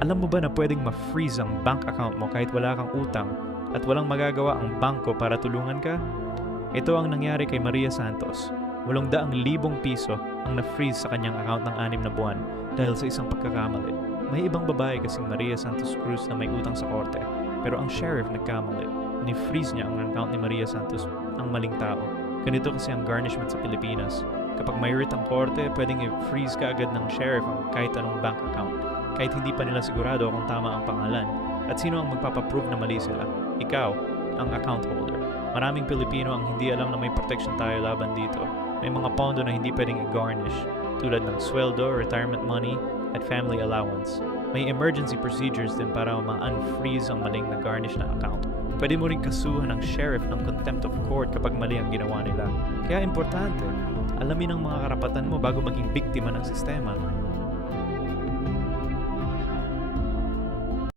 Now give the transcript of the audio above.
Alam mo ba na pwedeng ma-freeze ang bank account mo kahit wala kang utang at walang magagawa ang bangko para tulungan ka? Ito ang nangyari kay Maria Santos. 800,000 piso ang na-freeze sa kanyang account ng 6 na buwan dahil sa isang pagkakamali. May ibang babae kasing Maria Santos Cruz na may utang sa korte, pero ang sheriff nagkamali. Ni-freeze niya ang account ni Maria Santos ang maling tao. Ganito kasi ang garnishment sa Pilipinas. Kapag may writ ang korte, pwedeng i-freeze ka agad ng sheriff ang kahit anong bank account, kahit hindi pa nila sigurado kung tama ang pangalan. At sino ang magpapaprove na mali sila? Ikaw, ang account holder. Maraming Pilipino ang hindi alam na may protection tayo laban dito. May mga pondo na hindi pwedeng i-garnish, tulad ng sweldo, retirement money, at family allowance. May emergency procedures din para ma-unfreeze ang maling na garnish na account. Pwede mo rin kasuhan ng sheriff ng contempt of court kapag mali ang ginawa nila. Kaya importante, alamin ang mga karapatan mo bago maging biktima ng sistema.